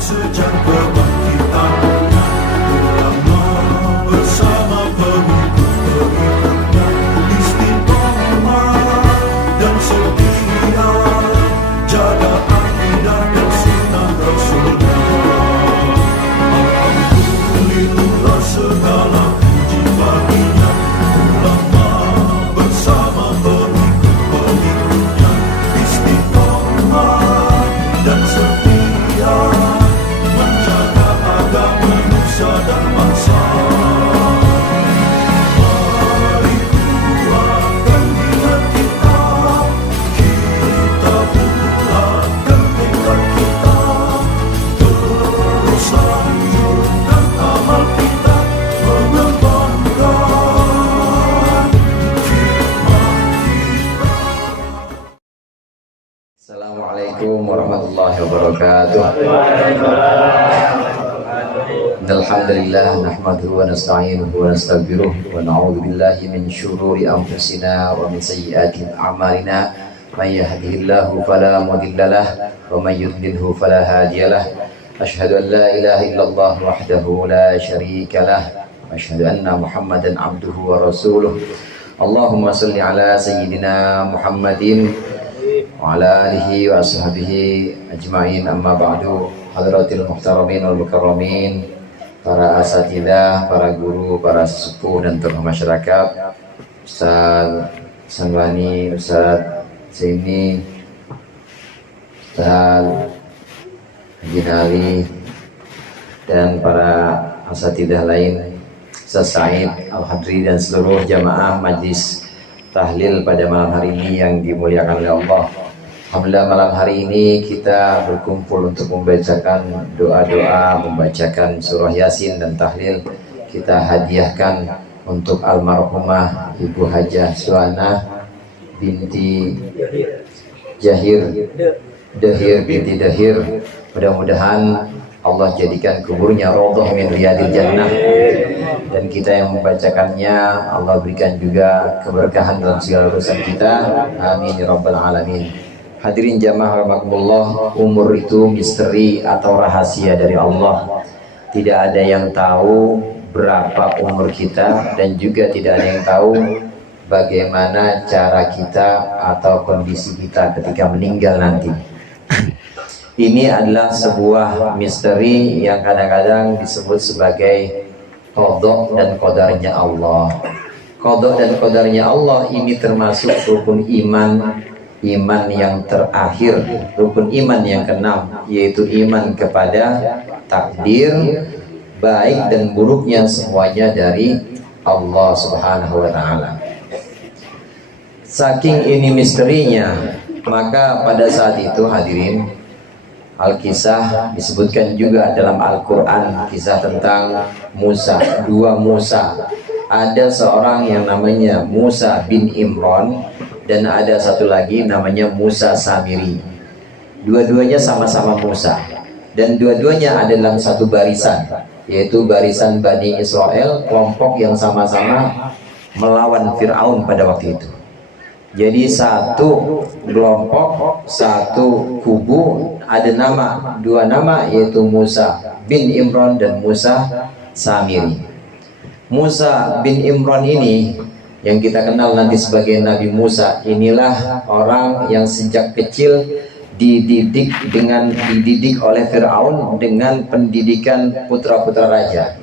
sejak kebangkitannya, ulama bersama pengikut-pengikutnya istiqomah dan setia, jaga akidah dan sunnah Rasulnya. Alhamdulillah segala puji baginya, ulama bersama pengikut-pengikutnya istiqomah dan setia, menjaga agama Nusa dan bangsa. Mari kuatkan niat kita, kita bulatkan tekad kita, terus lanjutkan amal kita, mengembangkan khidmat kita. Assalamualaikum warahmatullahi wabarakatuh. Alhamdulillah nahmaduhu wa nasta'inuhu wa nastaghfiruh wa na'udzu billahi min syururi anfusina wa min sayyiati a'malina. May yahdihillahu fala mudhillalah wa may yudlilhu fala hadiyalah. Asyhadu an la ilaha illallah wahdahu la syarika lah wa asyhadu anna Muhammadan abduhu wa rasuluh. Allahumma shalli ala sayyidina Muhammadin wa ala alihi wa ashabihi ajma'in, amma ba'du. Hadratil muhtaramin wal mukarramin, para asatidzah, para guru, para sesepuh dan tokoh masyarakat, Ustaz Sanwani, Ustaz Zaini, Ustaz Haji Ali, dan para asatidzah lain, Ustaz Said Al-Hadri dan seluruh jamaah majlis tahlil pada malam hari ini yang dimuliakan oleh Allah. Alhamdulillah malam hari ini kita berkumpul untuk membacakan doa-doa, membacakan surah Yasin dan tahlil. Kita hadiahkan untuk almarhumah Ibu Hajah Suana binti Dahir binti Dahir. Mudah-mudahan Allah jadikan kuburnya raudhah min riyadil jannah, dan kita yang membacakannya Allah berikan juga keberkahan dalam segala urusan kita. Amin ya rabbal alamin. Hadirin jamaah rahimakumullah, umur itu misteri atau rahasia dari Allah. Tidak ada yang tahu berapa umur kita, dan juga tidak ada yang tahu bagaimana cara kita atau kondisi kita ketika meninggal nanti. Ini adalah sebuah misteri yang kadang-kadang disebut sebagai qadha dan qadarnya Allah. Qadha dan qadarnya Allah ini termasuk rukun iman yang terakhir, rukun iman yang keenam, yaitu iman kepada takdir baik dan buruknya semuanya dari Allah Subhanahu wa taala. Saking ini misterinya, maka pada saat itu hadirin, Al-Kisah disebutkan juga dalam Al-Quran, kisah tentang Musa, dua Musa. Ada seorang yang namanya Musa bin Imran, dan ada satu lagi namanya Musa Samiri. Dua-duanya sama-sama Musa, dan dua-duanya ada dalam satu barisan, yaitu barisan Bani Israel, kelompok yang sama-sama melawan Fir'aun pada waktu itu. Jadi satu kelompok, satu kubu, ada dua nama, yaitu Musa bin Imran dan Musa Samiri. Musa bin Imran ini yang kita kenal nanti sebagai Nabi Musa, inilah orang yang sejak kecil dididik oleh Fir'aun dengan pendidikan putra-putra raja.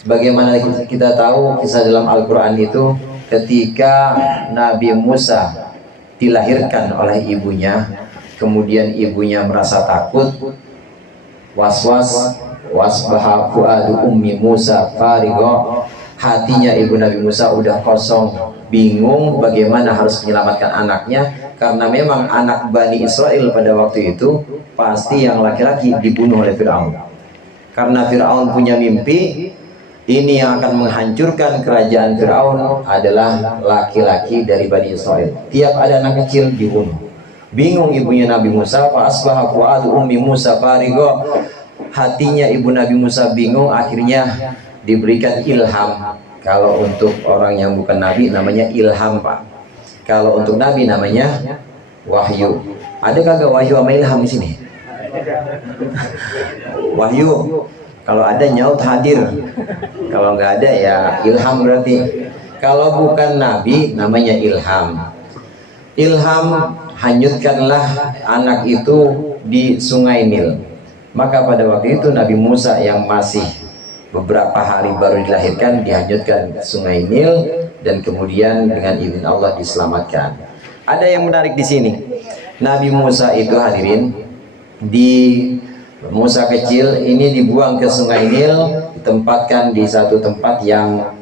Sebagaimana kita tahu kisah dalam Al-Quran itu, ketika Nabi Musa dilahirkan oleh ibunya, kemudian ibunya merasa takut, wasbaha fuadu ummi Musa farigha, hatinya ibu Nabi Musa udah kosong, bingung bagaimana harus menyelamatkan anaknya, karena memang anak Bani Israel pada waktu itu pasti yang laki-laki dibunuh oleh Fir'aun. Karena Fir'aun punya mimpi, ini yang akan menghancurkan kerajaan Fir'aun adalah laki-laki dari Bani Israel. Tiap ada anak kecil dibunuh. Bingung ibunya Nabi Musa, fa asbaha fuadu ummi Musa farigha, hatinya ibu Nabi Musa bingung, akhirnya diberikan ilham. Kalau untuk orang yang bukan nabi namanya ilham, Pak. Kalau untuk nabi namanya wahyu. Ada kagak wahyu sama ilham di sini? Wahyu. Kalau ada nyaut hadir. Kalau nggak ada ya ilham berarti. Kalau bukan nabi namanya ilham. Ilham, hanyutkanlah anak itu di sungai Nil. Maka pada waktu itu Nabi Musa yang masih beberapa hari baru dilahirkan dihanyutkan sungai Nil dan kemudian dengan izin Allah diselamatkan. Ada yang menarik di sini. Nabi Musa itu hadirin di Musa kecil ini dibuang ke sungai Nil, ditempatkan di satu tempat yang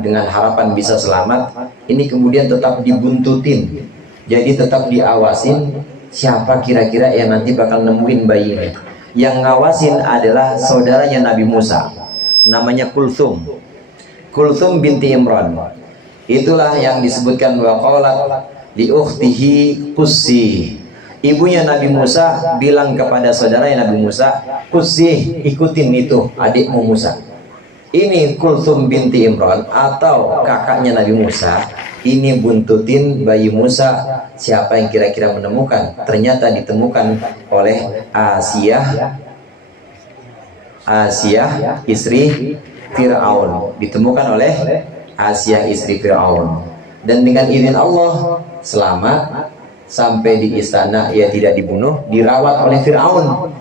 dengan harapan bisa selamat. Ini kemudian tetap dibuntutin, jadi tetap diawasin siapa kira-kira yang nanti bakal nemuin bayinya. Yang ngawasin adalah saudaranya Nabi Musa, namanya Kulthum. Kulthum binti Imran. Itulah yang disebutkan wa qalat li ukhtihi qussi. Ibunya Nabi Musa bilang kepada saudaranya Nabi Musa, "Qussi, ikutin itu adikmu Musa." Ini Kulthum binti Imran atau kakaknya Nabi Musa. Ini buntutin bayi Musa. Siapa yang kira-kira menemukan? Ternyata ditemukan oleh Asiyah istri Fir'aun. Ditemukan oleh Asiyah istri Fir'aun. Dan dengan izin Allah selamat sampai di istana, ia tidak dibunuh, dirawat oleh Fir'aun.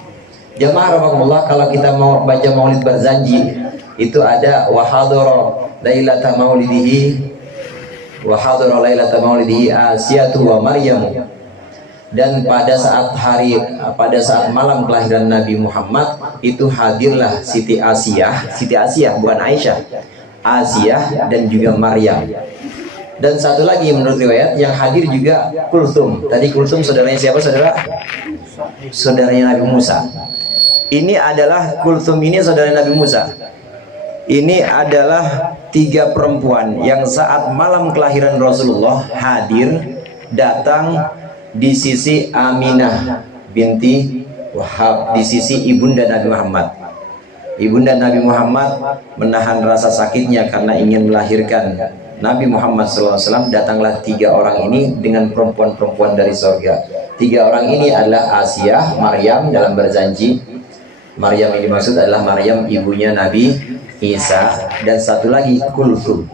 Jamaah rahmatullah, kalau kita mau baca Maulid Barzanji itu ada wahadara lailata maulidihi Asiyatu wa Maryam. Dan pada saat malam kelahiran Nabi Muhammad itu hadirlah Siti Asiyah bukan Aisyah, Asiyah dan juga Maryam. Dan satu lagi menurut riwayat yang hadir juga Kulthum. Tadi Kulthum saudaranya siapa saudara? Saudaranya Nabi Musa. Ini adalah Kulthum ini saudara Nabi Musa. Ini adalah 3 perempuan yang saat malam kelahiran Rasulullah hadir datang di sisi Aminah binti Wahab, di sisi ibunda Nabi Muhammad. Ibunda Nabi Muhammad menahan rasa sakitnya karena ingin melahirkan Nabi Muhammad SAW. Datanglah 3 orang ini dengan perempuan-perempuan dari surga. 3 orang ini adalah Asiyah, Maryam dalam berjanji. Maryam ini maksud adalah Maryam ibunya Nabi Isa, dan satu lagi Kulthum.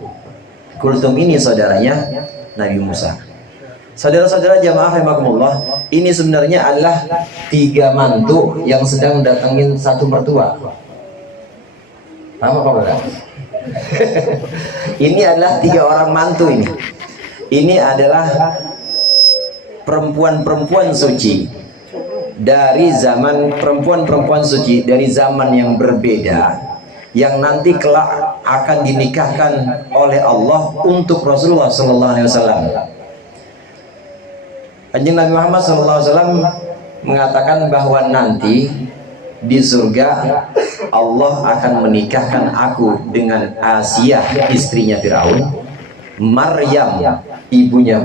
Kulthum ini saudaranya Nabi Musa. Saudara-saudara jamaah rahimakumullah, ini sebenarnya adalah 3 mantu yang sedang datengin satu mertua. Paham apa enggak? Ini adalah 3 orang mantu ini. Ini adalah perempuan-perempuan suci dari zaman perempuan-perempuan suci dari zaman yang berbeda, yang nanti kelak akan dinikahkan oleh Allah untuk Rasulullah Sallallahu Alaihi Wasallam. Kanjeng Nabi Muhammad Sallallahu Alaihi Wasallam mengatakan bahwa nanti di surga Allah akan menikahkan aku dengan Asiyah istrinya Fir'aun, Maryam ibunya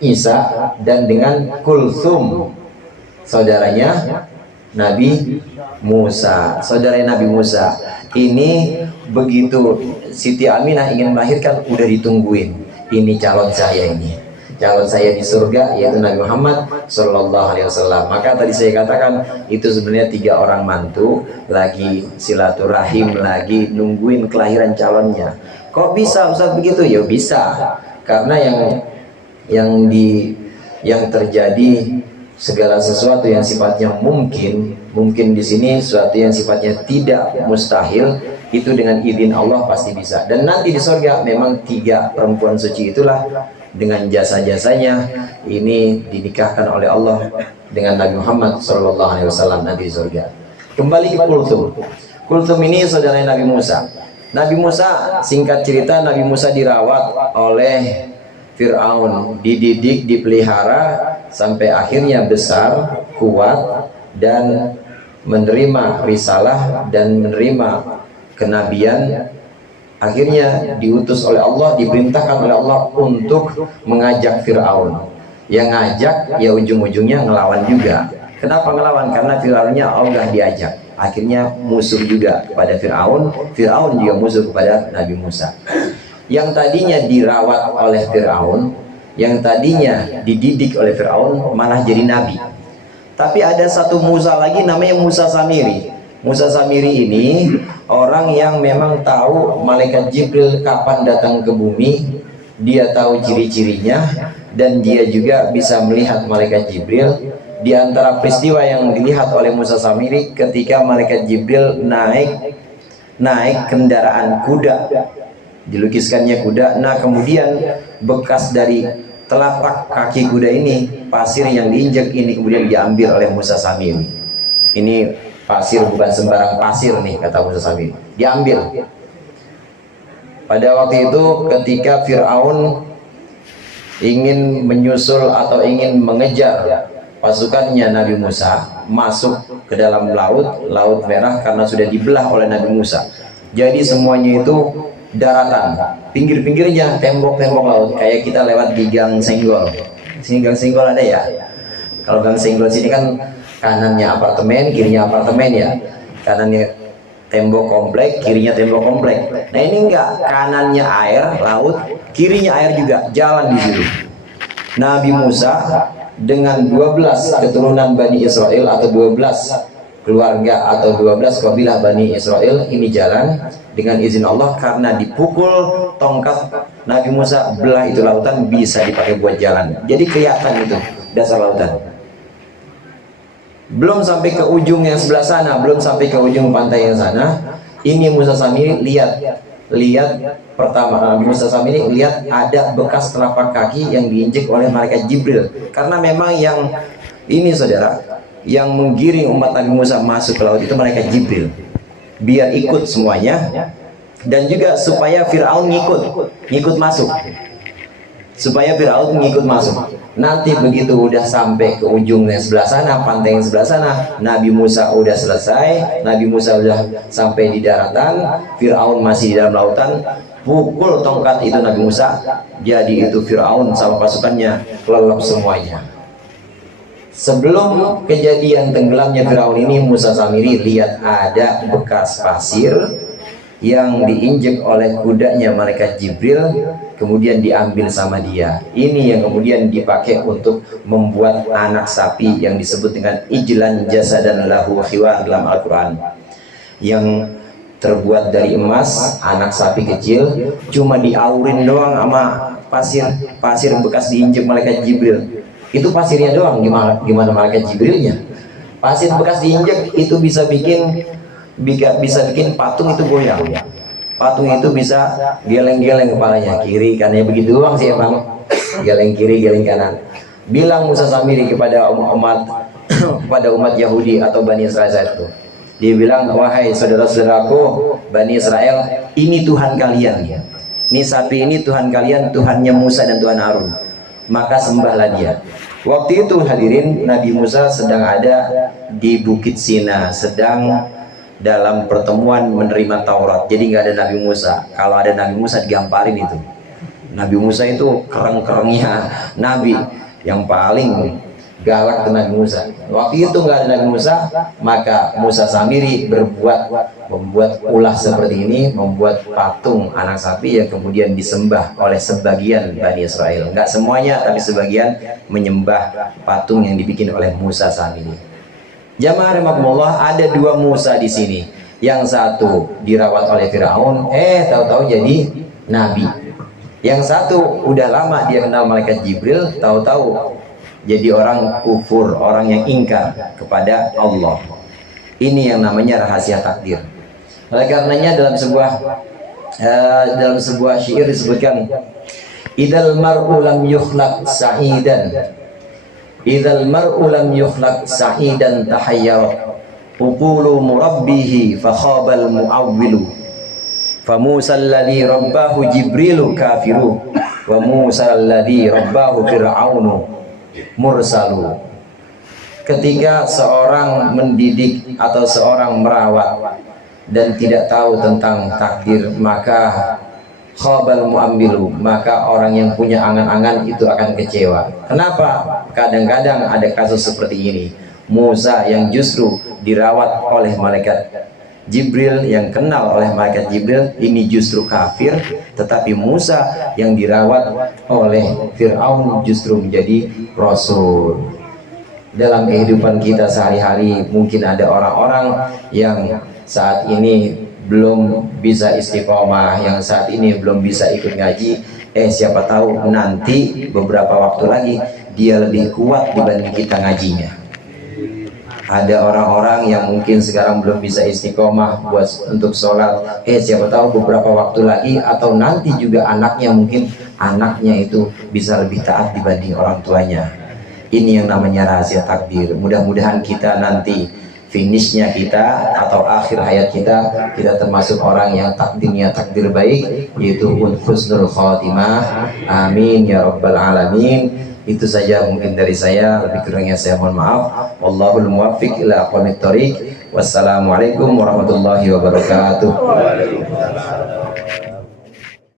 Isa, dan dengan Kulthum saudaranya Nabi Musa, saudara Nabi Musa. Ini begitu Siti Aminah ingin melahirkan, udah ditungguin. Ini calon saya, ini calon saya di surga, yaitu Nabi Muhammad Sallallahu Alaihi Wasallam. Maka tadi saya katakan itu sebenarnya 3 orang mantu lagi silaturahim, lagi nungguin kelahiran calonnya. Kok bisa Ustaz begitu? Ya bisa, karena yang terjadi segala sesuatu yang sifatnya mungkin di sini sesuatu yang sifatnya tidak mustahil, itu dengan izin Allah pasti bisa. Dan nanti di surga memang 3 perempuan suci itulah dengan jasa-jasanya ini dinikahkan oleh Allah dengan Nabi Muhammad Sallallahu Alaihi Wasallam nanti di surga. Kembali ke Kulthum. Kulthum ini saudara Nabi Musa. Nabi Musa, singkat cerita, Nabi Musa dirawat oleh Fir'aun, dididik, dipelihara sampai akhirnya besar, kuat, dan menerima risalah dan menerima kenabian. Akhirnya diutus oleh Allah, diperintahkan oleh Allah untuk mengajak Fir'aun. Yang ngajak ya ujung-ujungnya ngelawan juga. Kenapa ngelawan? Karena Fir'aunnya Allah diajak. Akhirnya musuh juga kepada Fir'aun, Fir'aun juga musuh kepada Nabi Musa. Yang tadinya dirawat oleh Fir'aun, yang tadinya dididik oleh Fir'aun, malah jadi nabi. Tapi ada satu Musa lagi namanya Musa Samiri. Musa Samiri ini orang yang memang tahu malaikat Jibril kapan datang ke bumi. Dia tahu ciri-cirinya dan dia juga bisa melihat malaikat Jibril. Di antara peristiwa yang dilihat oleh Musa Samiri ketika malaikat Jibril naik kendaraan kuda, dilukiskannya kuda. Nah, kemudian bekas dari telapak kaki kuda ini, pasir yang diinjak ini kemudian diambil oleh Musa Samiri. Ini pasir bukan sembarang pasir nih, kata Musa Samiri, diambil. Pada waktu itu ketika Fir'aun ingin menyusul atau ingin mengejar pasukannya Nabi Musa masuk ke dalam Laut Merah karena sudah dibelah oleh Nabi Musa. Jadi semuanya itu daratan, pinggir-pinggirnya tembok-tembok laut, kayak kita lewat di Gang Senggol. Sini Gang Senggol ada ya? Kalau Gang Senggol sini kan kanannya apartemen, kirinya apartemen ya. Kanannya tembok komplek, kirinya tembok komplek. Nah ini enggak, kanannya air, laut, kirinya air juga, jalan di situ. Nabi Musa dengan 12 keturunan Bani Israel atau 12 keluarga atau 12 kabilah Bani Israel ini jalan dengan izin Allah karena dipukul tongkat Nabi Musa, belah itu lautan, bisa dipakai buat jalan. Jadi kelihatan itu dasar lautan. Belum sampai ke ujung yang sebelah sana, belum sampai ke ujung pantai yang sana. Ini Musa Samiri lihat pertama, Nabi Musa Samiri lihat ada bekas telapak kaki yang diinjek oleh malaikat Jibril. Karena memang yang ini saudara, yang menggiring umat Nabi Musa masuk ke laut itu malaikat Jibril, biar ikut semuanya, dan juga supaya Fir'aun ngikut masuk, supaya Fir'aun ngikut masuk. Nanti begitu udah sampai ke ujung yang sebelah sana, pantai yang sebelah sana, Nabi Musa udah selesai, Nabi Musa udah sampai di daratan, Fir'aun masih di dalam lautan, pukul tongkat itu Nabi Musa, jadi itu Fir'aun sama pasukannya lelap semuanya. Sebelum kejadian tenggelamnya Fir'aun ini, Musa Samiri lihat ada bekas pasir yang diinjek oleh kudanya malaikat Jibril, kemudian diambil sama dia. Ini yang kemudian dipakai untuk membuat anak sapi yang disebut dengan ijlan jasadan lahu khiwar dalam Al-Quran, yang terbuat dari emas, anak sapi kecil, cuma diaurin doang sama pasir bekas diinjek malaikat Jibril. Itu pasirnya doang, gimana malaikat Jibrilnya? Pasir bekas diinjek itu bisa bikin patung itu goyang. Patung itu bisa geleng-geleng kepalanya, kiri kanannya, begitu doang sih emang, geleng kiri geleng kanan. Bilang Musa Samiri kepada umat Yahudi atau Bani Israel itu, dia bilang, wahai saudara-saudaraku Bani Israel, ini Tuhan kalian, ini sapi ini Tuhan kalian, Tuhannya Musa dan Tuhan Harun, maka sembahlah dia. Waktu itu hadirin, Nabi Musa sedang ada di Bukit Sina, sedang dalam pertemuan menerima Taurat. Jadi nggak ada Nabi Musa. Kalau ada Nabi Musa digamparin itu. Nabi Musa itu kereng-kerengnya Nabi yang paling galak ke Nabi Musa. Waktu itu nggak ada Nabi Musa, maka Musa Samiri membuat ulah seperti ini, membuat patung anak sapi yang kemudian disembah oleh sebagian Bani Israel. Nggak semuanya, tapi sebagian menyembah patung yang dibikin oleh Musa Samiri. Jamaah rahimakumullah, ada dua Musa di sini. Yang satu dirawat oleh Firaun, tahu-tahu jadi nabi. Yang satu udah lama dia kenal malaikat Jibril, tahu-tahu jadi orang kufur, orang yang ingkar kepada Allah. Ini yang namanya rahasia takdir. Oleh karenanya dalam sebuah syair disebutkan, Idzal mar'u lam yukhlaq sa'idan, Idzal mar'u lam yukhlaq sa'idan tahayyara, uqulu murabbihi fa khabal mu'awwilu, fa Musa alladhi rabbahu Jibrilu kafiru, wa Musa alladhi rabbahu Fir'aunu mursalu. Ketika seorang mendidik atau seorang merawat dan tidak tahu tentang takdir, maka khabal mu'ambilu, maka orang yang punya angan-angan itu akan kecewa. Kenapa? Kadang-kadang ada kasus seperti ini. Musa yang justru dirawat oleh malaikat Jibril, yang kenal oleh malaikat Jibril, ini justru kafir. Tetapi Musa yang dirawat oleh Fir'aun justru menjadi Rasul. dalam kehidupan kita sehari-hari. Mungkin ada orang-orang yang saat ini belum bisa istiqomah, yang saat ini belum bisa ikut ngaji. Siapa tahu nanti beberapa waktu lagi dia lebih kuat dibanding kita ngajinya. Ada orang-orang yang mungkin sekarang belum bisa istiqomah buat untuk sholat. Siapa tahu beberapa waktu lagi atau nanti juga anaknya, mungkin anaknya itu bisa lebih taat dibanding orang tuanya. Ini yang namanya rahasia takdir. Mudah-mudahan kita nanti finishnya kita atau akhir hayat kita termasuk orang yang takdirnya takdir baik, yaitu husnul khotimah. Amin ya rabbal alamin. Itu saja mungkin dari saya, lebih kurangnya saya mohon maaf. Wallahul muwaffiq ila aqwamit thoriq. Wassalamualaikum warahmatullahi wabarakatuh.